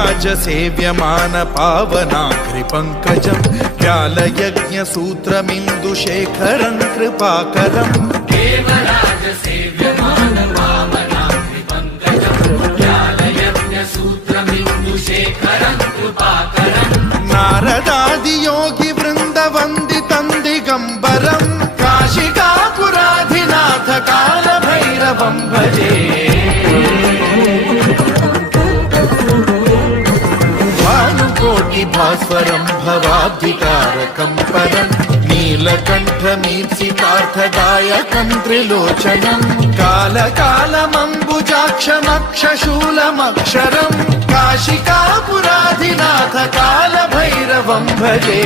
देवराजसेव्यमान पावनाघ्रिपङ्कजं व्यालयज्ञसूत्रमिन्दुशेखरं कृपाकरम् देवराजसेव्यमान पावनाघ्रिपङ्कजं व्यालयज्ञसूत्रमिन्दुशेखरं कृपाकरम् नारदादियोगिवृन्दवन्दितं दिगम्बरं काशिकापुराधिनाथ कालभैरवं भजे भास्वरं भवाब्धिकारकं परं नीलकण्ठमीप्सितार्थदायकं त्रिलोचनं कालकालमम्बुजाक्षमक्षशूलमक्षरं काशिकापुराधिनाथ कालभैरवं भजे।